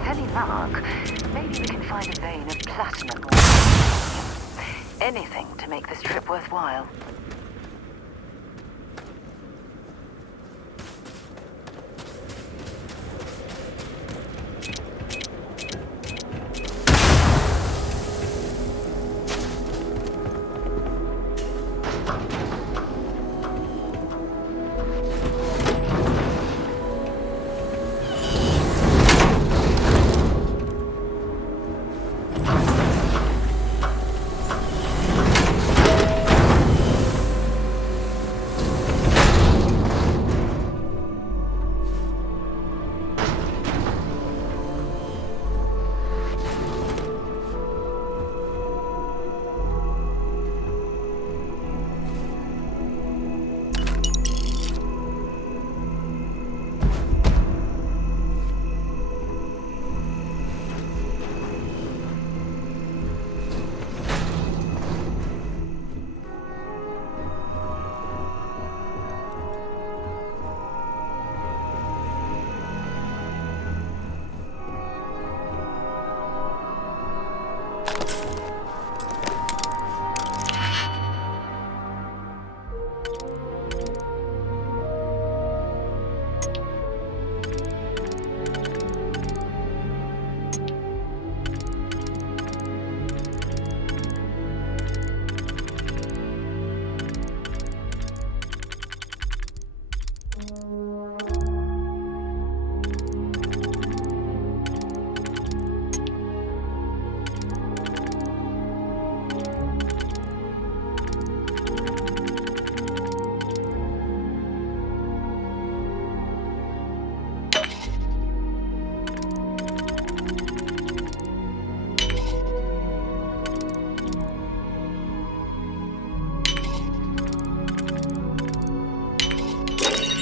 With any luck, maybe we can find a vein of platinum or anything to make this trip worthwhile.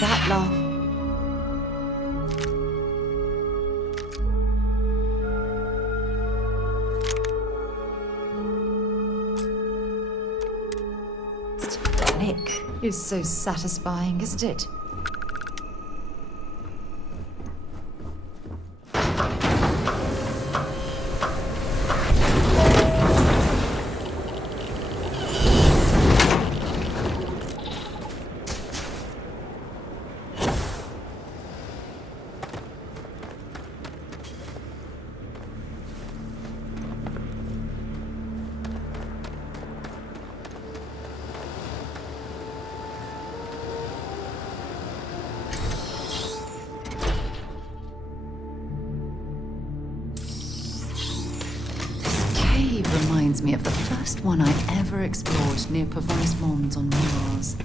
That love. Nick is so satisfying, isn't it? Reminds me of the first one I ever explored near Pavonis Mons on Mars.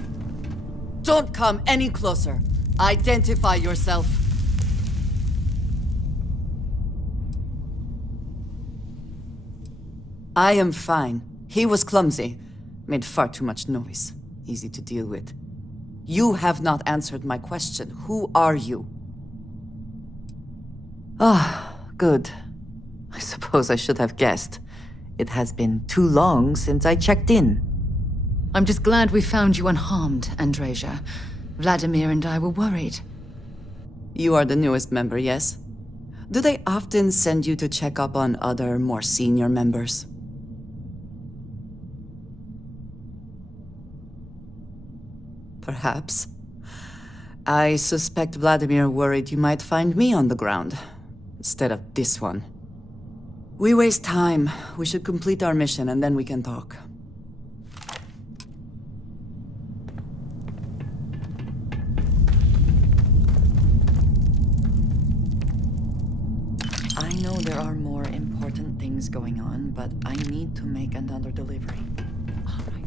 Don't come any closer. Identify yourself. I am fine. He was clumsy. Made far too much noise. Easy to deal with. You have not answered my question. Who are you? Ah, good. I suppose I should have guessed. It has been too long since I checked in. I'm just glad we found you unharmed, Andreja. Vladimir and I were worried. You are the newest member, yes? Do they often send you to check up on other, more senior members? Perhaps. I suspect Vladimir worried you might find me on the ground, instead of this one. We waste time. We should complete our mission and then we can talk. I know there are more important things going on, but I need to make another delivery. All right.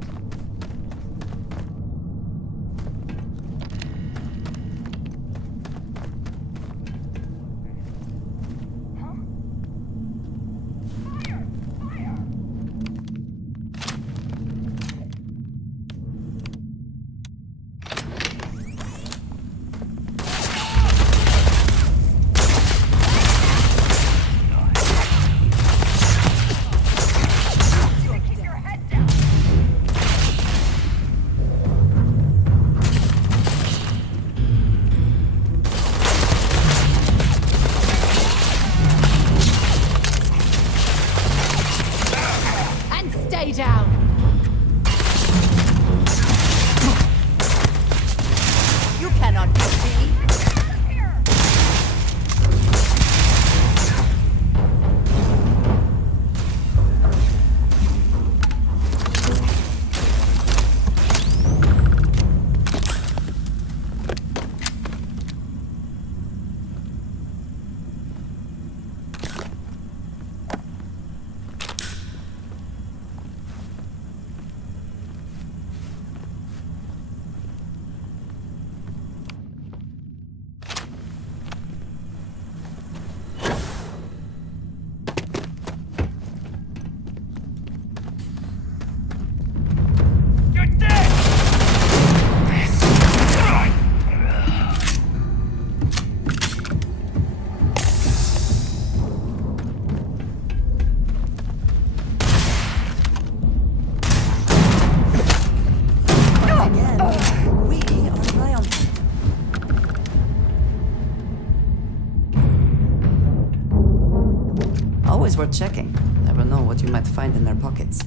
always worth checking. Never know what you might find in their pockets.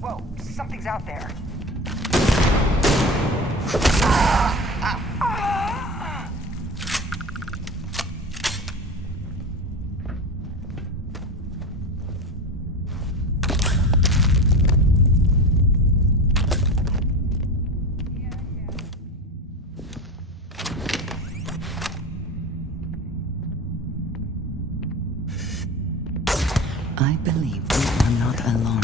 Whoa, something's out there. I believe we are not alone.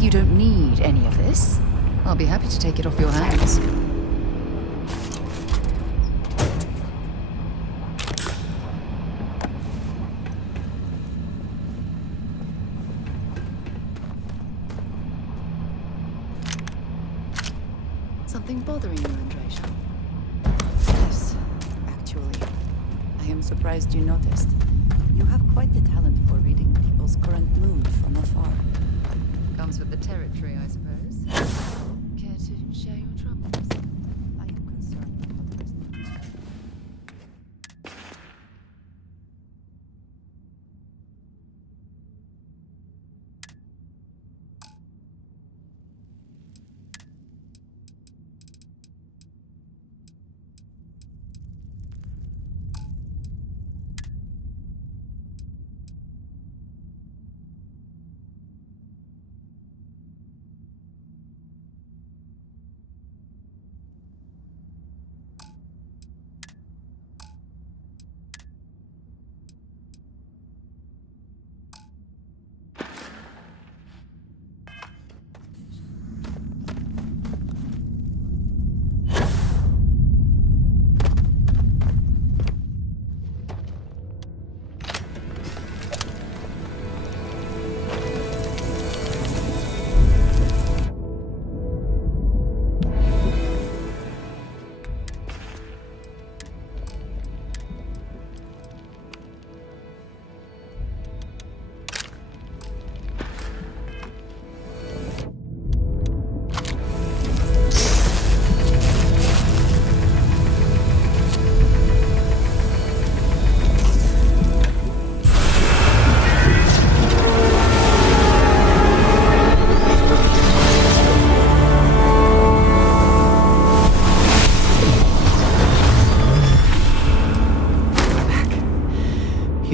You don't need any of this. I'll be happy to take it off your hands. Something bothering you, Andreja? Yes, actually. I am surprised you noticed. You have quite the talent for reading people's current mood from afar. Comes with the territory, I suppose. Care to share your troubles? I am concerned with how the rest of you.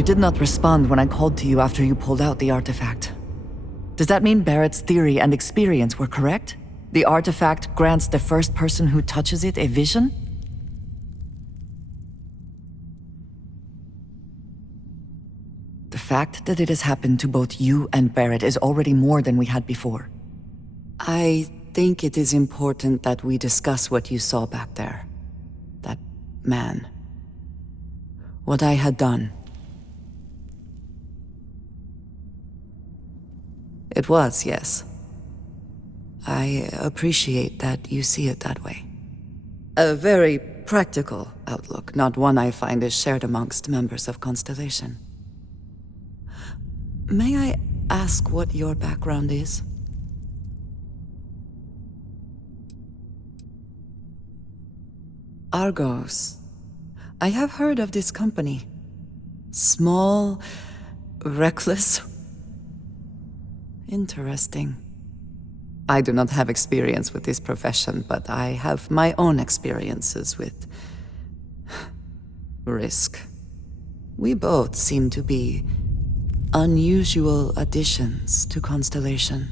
You did not respond when I called to you after you pulled out the artifact. Does that mean Barrett's theory and experience were correct? The artifact grants the first person who touches it a vision? The fact that it has happened to both you and Barrett is already more than we had before. I think it is important that we discuss what you saw back there. That man. What I had done. It was, yes. I appreciate that you see it that way. A very practical outlook, not one I find is shared amongst members of Constellation. May I ask what your background is? Argos. I have heard of this company. Small, reckless. Interesting. I do not have experience with this profession, but I have my own experiences with risk. We both seem to be unusual additions to Constellation.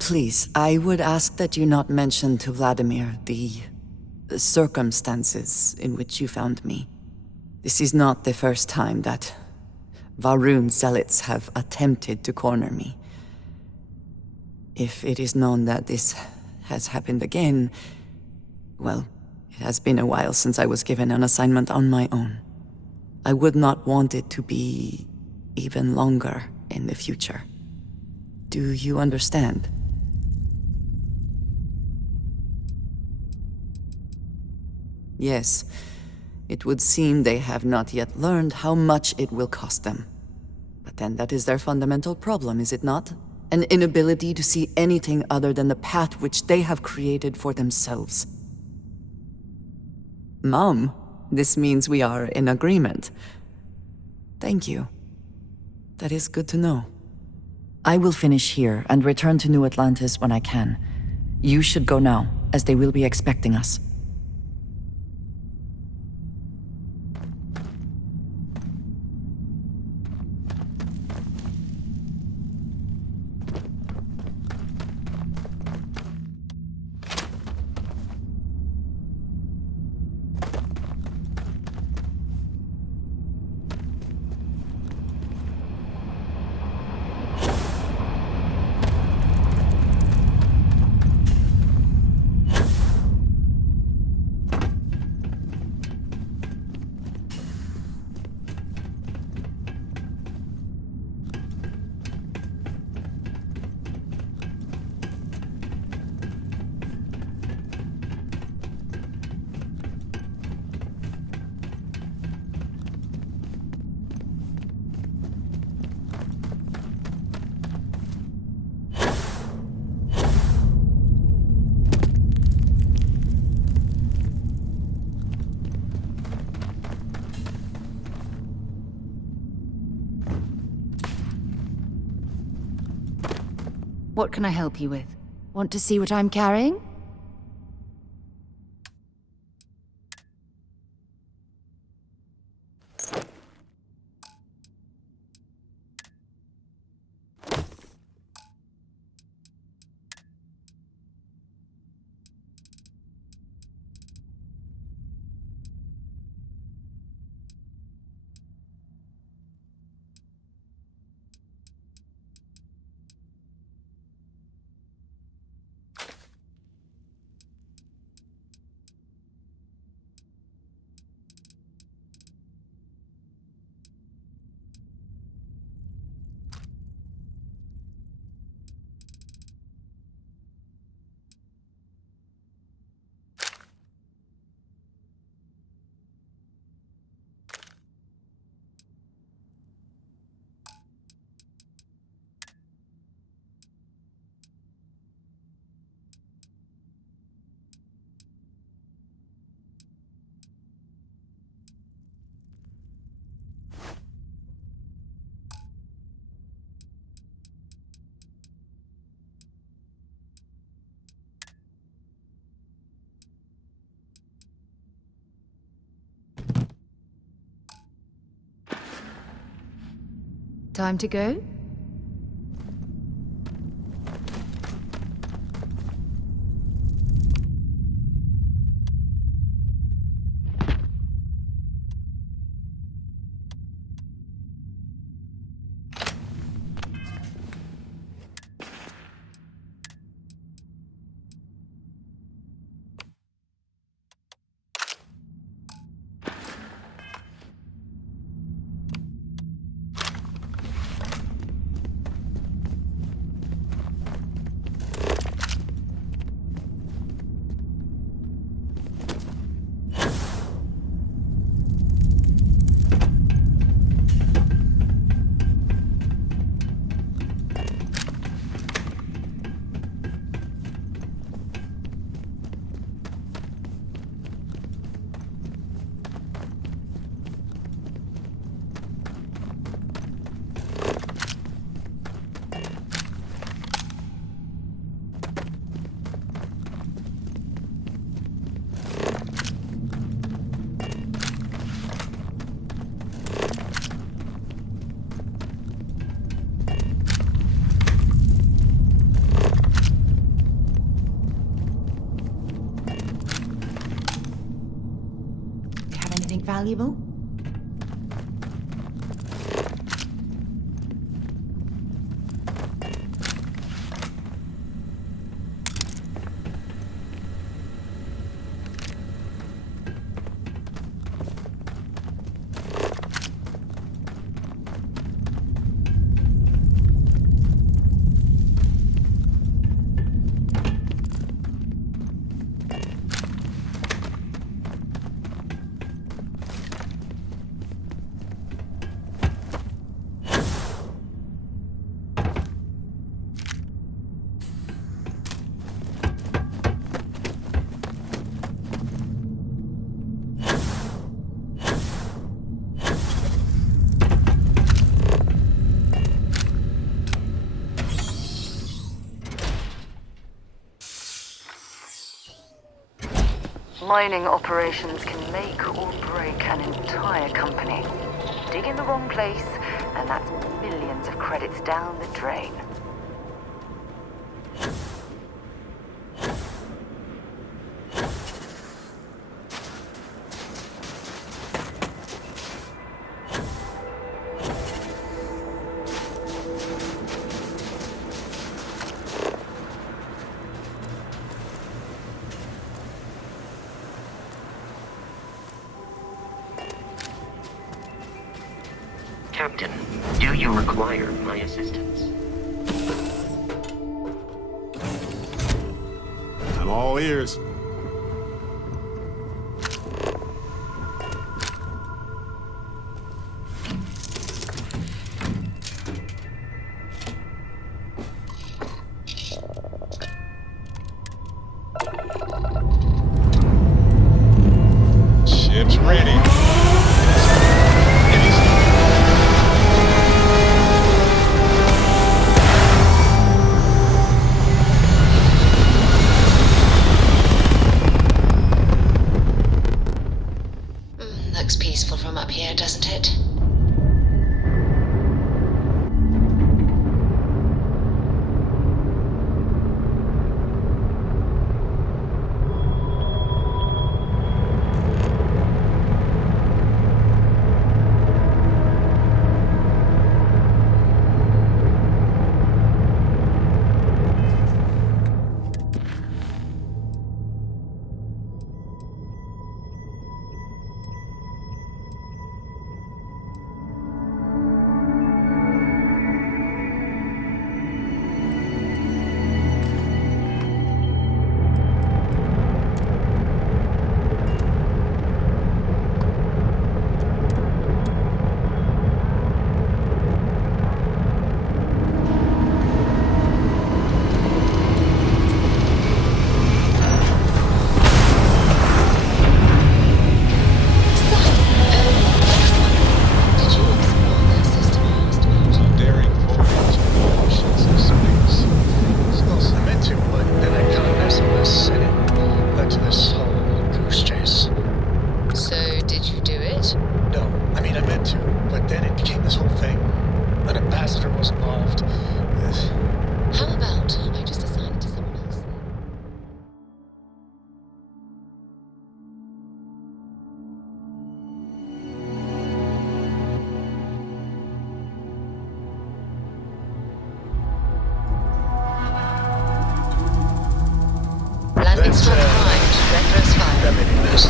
Please, I would ask that you not mention to Vladimir the circumstances in which you found me. This is not the first time that Varun zealots have attempted to corner me. If it is known that this has happened again, well, it has been a while since I was given an assignment on my own. I would not want it to be even longer in the future. Do you understand? Yes, it would seem they have not yet learned how much it will cost them. But then that is their fundamental problem, is it not? An inability to see anything other than the path which they have created for themselves. Mom, this means we are in agreement. Thank you. That is good to know. I will finish here and return to New Atlantis when I can. You should go now, as they will be expecting us. What can I help you with? Want to see what I'm carrying? Time to go? Valuable? Mining operations can make or break an entire company. Dig in the wrong place, and that's millions of credits down the drain. Captain, do you require my assistance? I'm all ears. Ship's ready. Transfer arrived. Vectors fired. Remedying this.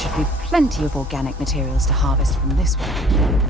Should be plenty of organic materials to harvest from this one.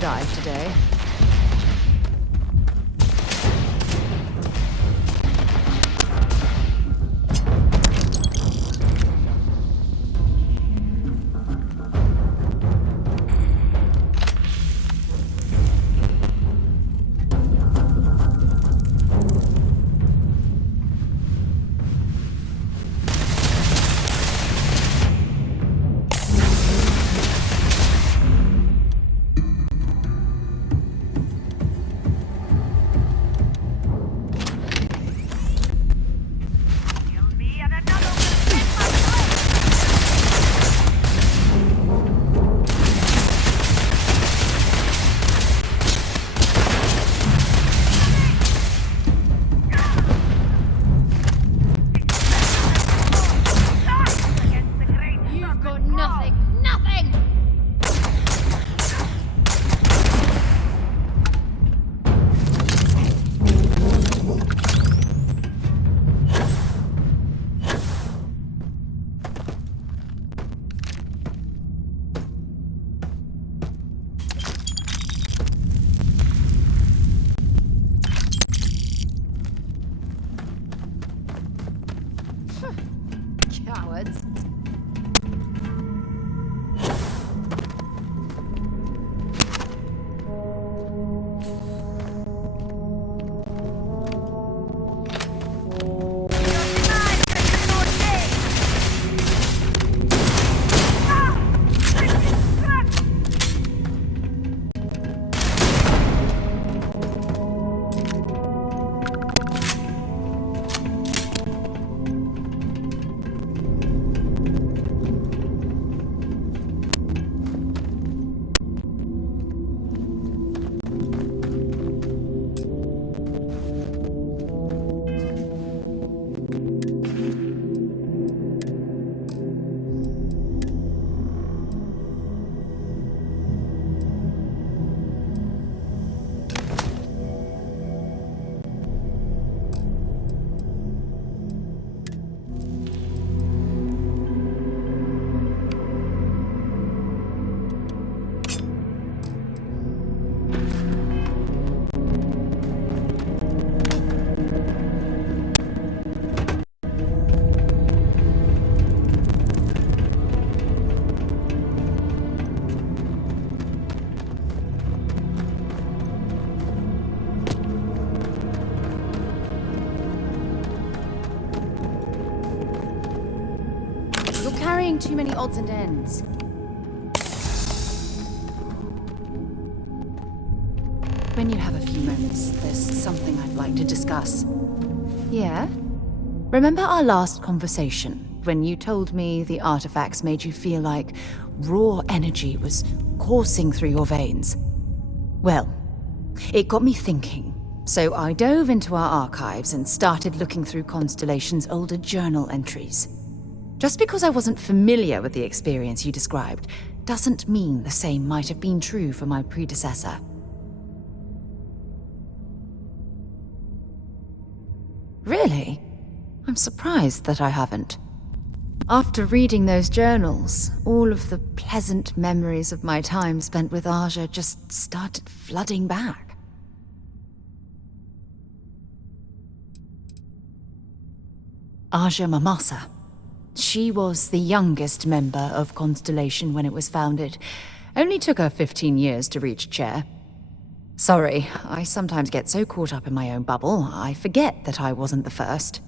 dive today. Cowards. Carrying too many odds and ends. When you have a few moments, there's something I'd like to discuss. Yeah? Remember our last conversation, when you told me the artifacts made you feel like raw energy was coursing through your veins? Well, it got me thinking, so I dove into our archives and started looking through Constellation's older journal entries. Just because I wasn't familiar with the experience you described doesn't mean the same might have been true for my predecessor. Really? I'm surprised that I haven't. After reading those journals, all of the pleasant memories of my time spent with Aja just started flooding back. Aja Mamasa. She was the youngest member of Constellation when it was founded. Only took her 15 years to reach chair. Sorry, I sometimes get so caught up in my own bubble, I forget that I wasn't the first.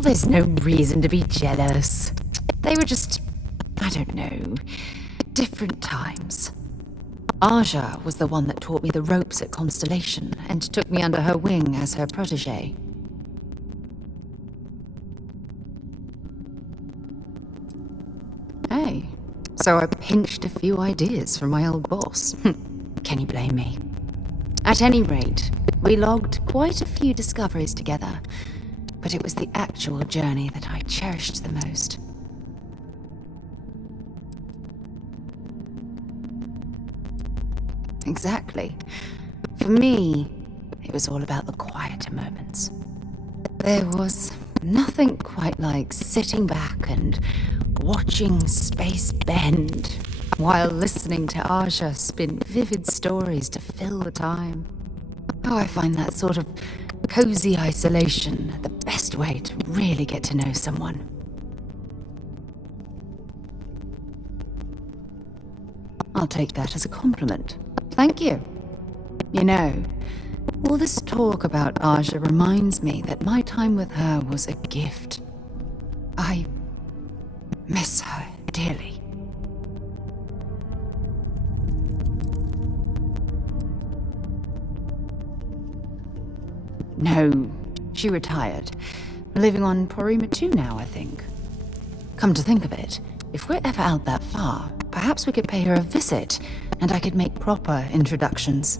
There's no reason to be jealous. They were just, I don't know, different times. Aja was the one that taught me the ropes at Constellation and took me under her wing as her protege. Hey, so I pinched a few ideas from my old boss. Can you blame me? At any rate, we logged quite a few discoveries together, but it was the actual journey that I cherished the most. Exactly. For me, it was all about the quieter moments. There was nothing quite like sitting back and watching space bend while listening to Aja spin vivid stories to fill the time. Oh, I find that sort of cozy isolation the best way to really get to know someone. I'll take that as a compliment. Thank you. You know, all this talk about Aja reminds me that my time with her was a gift. I miss her dearly. No, she retired. Living on Porima 2 now, I think. Come to think of it, if we're ever out that far, perhaps we could pay her a visit, and I could make proper introductions.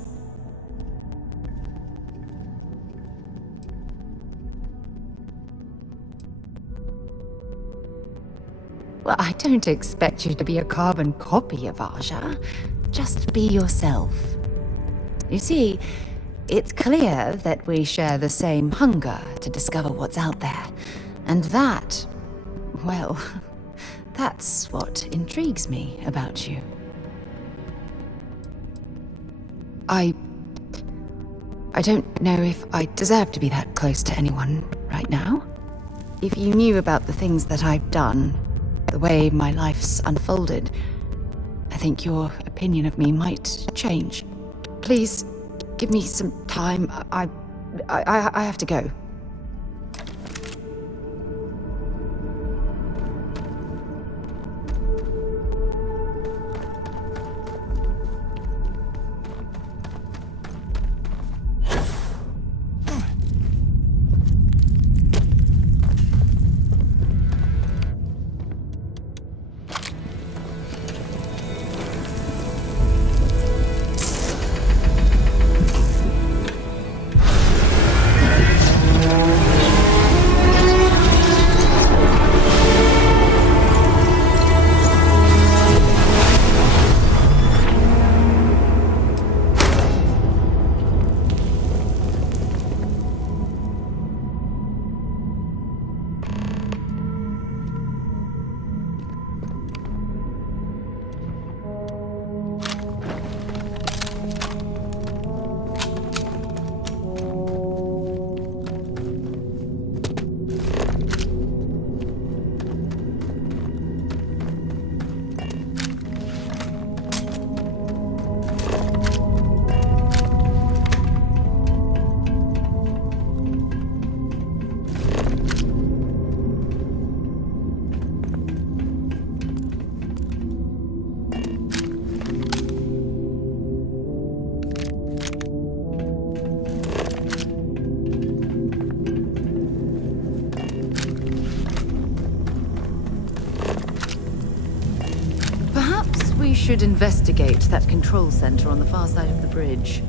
Well, I don't expect you to be a carbon copy of Aja. Just be yourself. You see, it's clear that we share the same hunger to discover what's out there. And that, well, that's what intrigues me about you. I don't know if I deserve to be that close to anyone right now. If you knew about the things that I've done, the way my life's unfolded, I think your opinion of me might change. Please, give me some time. I have to go. We should investigate that control center on the far side of the bridge.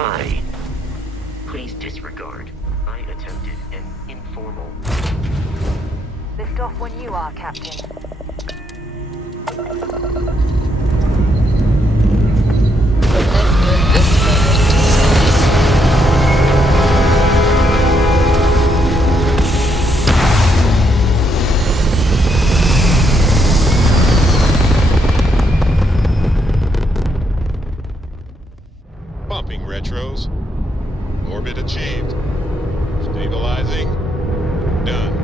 Hi. Please disregard. I attempted an informal... Lift off when you are, Captain. Remember this moment to Bumping retros. Orbit achieved. Stabilizing. Done.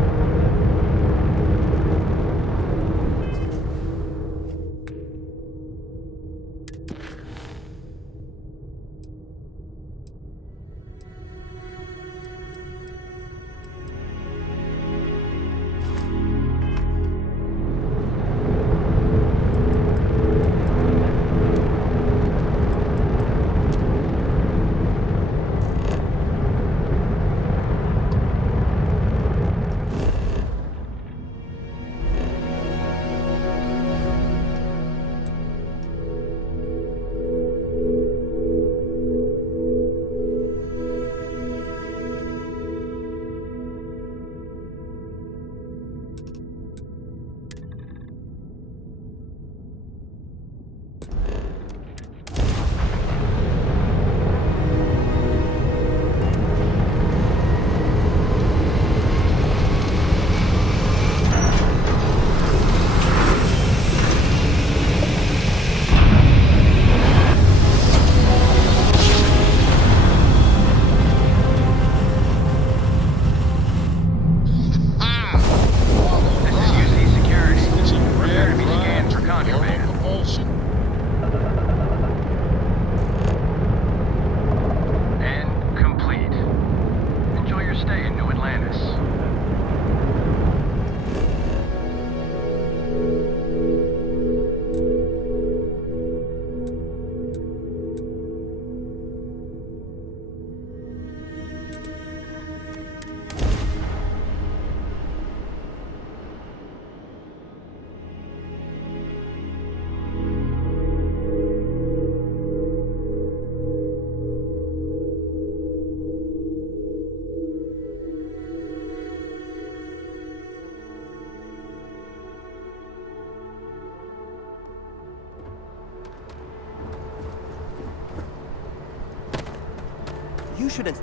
You shouldn't...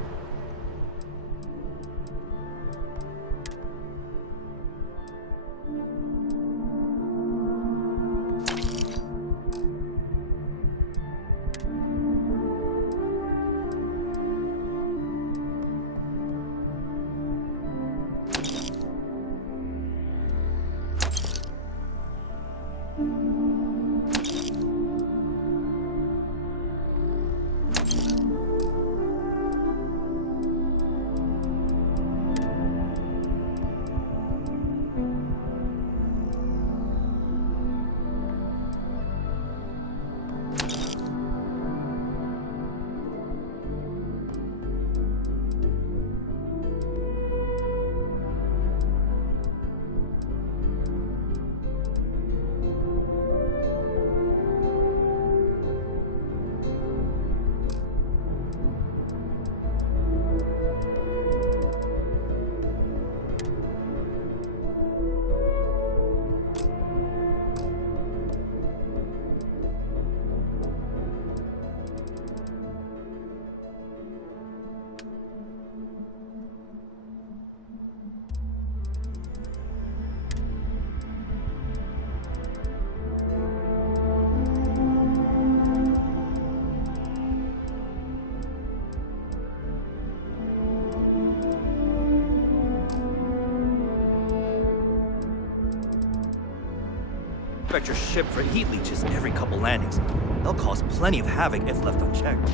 Expect your ship for heat leeches every couple landings. They'll cause plenty of havoc if left unchecked.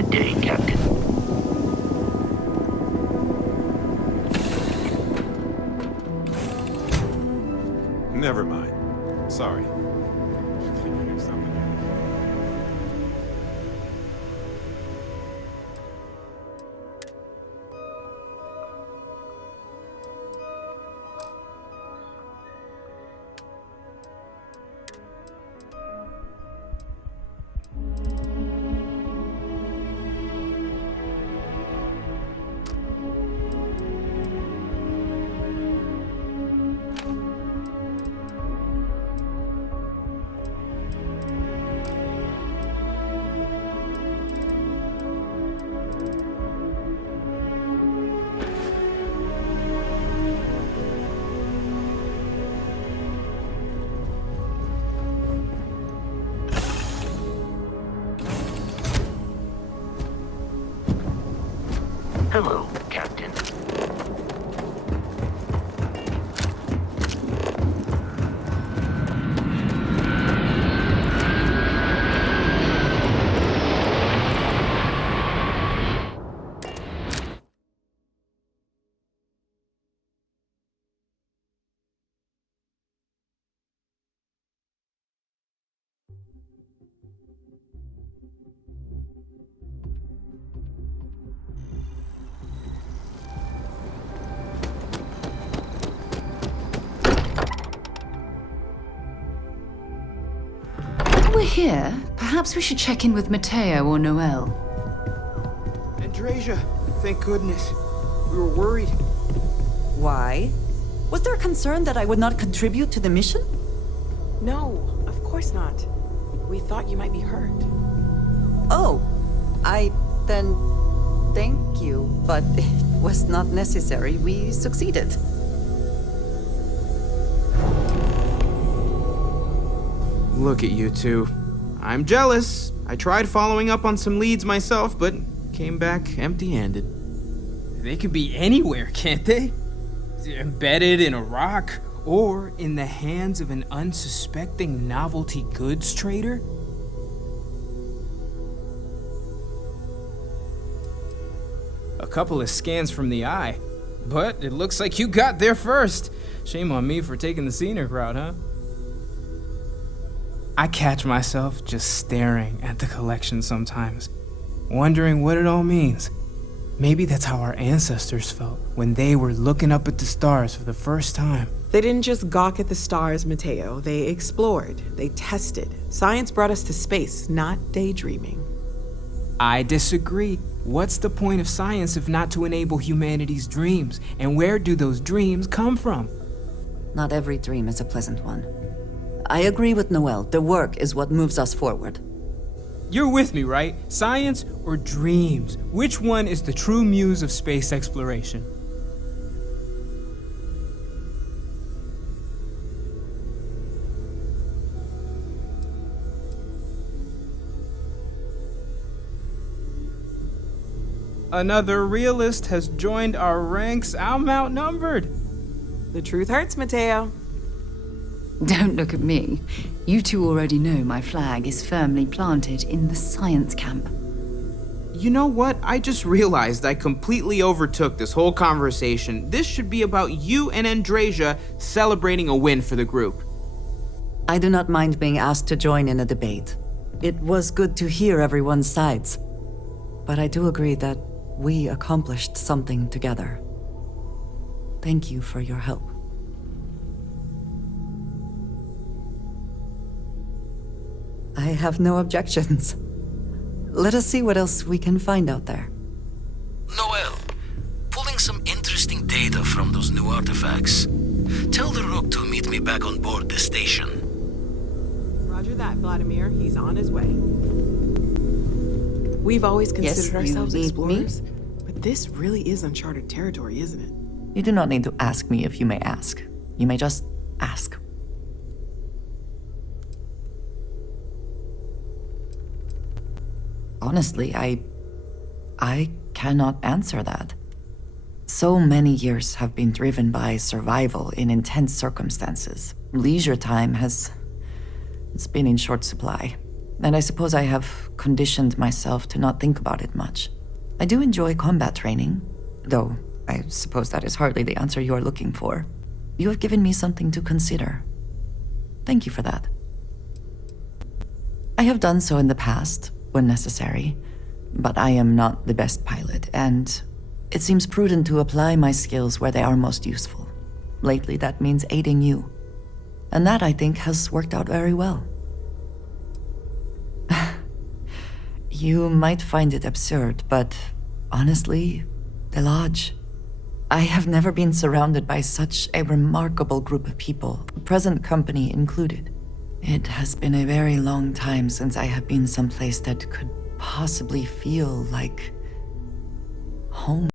Good day, Captain. Never mind. Sorry. Thinking of something. Hello, Captain. We're here. Perhaps we should check in with Matteo or Noel. Andrasia, thank goodness. We were worried. Why? Was there a concern that I would not contribute to the mission? No, of course not. We thought you might be hurt. Oh, then thank you, but it was not necessary. We succeeded. Look at you two. I'm jealous. I tried following up on some leads myself, but came back empty-handed. They could be anywhere, can't they? Embedded in a rock, or in the hands of an unsuspecting novelty goods trader? A couple of scans from the eye, but it looks like you got there first. Shame on me for taking the scenic route, huh? I catch myself just staring at the collection sometimes, wondering what it all means. Maybe that's how our ancestors felt when they were looking up at the stars for the first time. They didn't just gawk at the stars, Matteo. They explored. They tested. Science brought us to space, not daydreaming. I disagree. What's the point of science if not to enable humanity's dreams? And where do those dreams come from? Not every dream is a pleasant one. I agree with Noel. The work is what moves us forward. You're with me, right? Science or dreams? Which one is the true muse of space exploration? Another realist has joined our ranks. I'm outnumbered. The truth hurts, Matteo. Don't look at me. You two already know my flag is firmly planted in the science camp. You know what? I just realized I completely overtook this whole conversation. This should be about you and Andrasia celebrating a win for the group. I do not mind being asked to join in a debate. It was good to hear everyone's sides. But I do agree that we accomplished something together. Thank you for your help. I have no objections. Let us see what else we can find out there. Noel, pulling some interesting data from those new artifacts. Tell the Rook to meet me back on board the station. Roger that, Vladimir. He's on his way. We've always considered ourselves explorers, but this really is uncharted territory, isn't it? You do not need to ask me if you may ask. You may just ask. Honestly, I cannot answer that. So many years have been driven by survival in intense circumstances. Leisure time has been in short supply. and I suppose I have conditioned myself to not think about it much. I do enjoy combat training, though I suppose that is hardly the answer you are looking for. You have given me something to consider. Thank you for that. I have done so in the past, when necessary, but I am not the best pilot, and it seems prudent to apply my skills where they are most useful. Lately, that means aiding you. And that, I think, has worked out very well. You might find it absurd, but honestly, the Lodge. I have never been surrounded by such a remarkable group of people, present company included. It has been a very long time since I have been someplace that could possibly feel like home.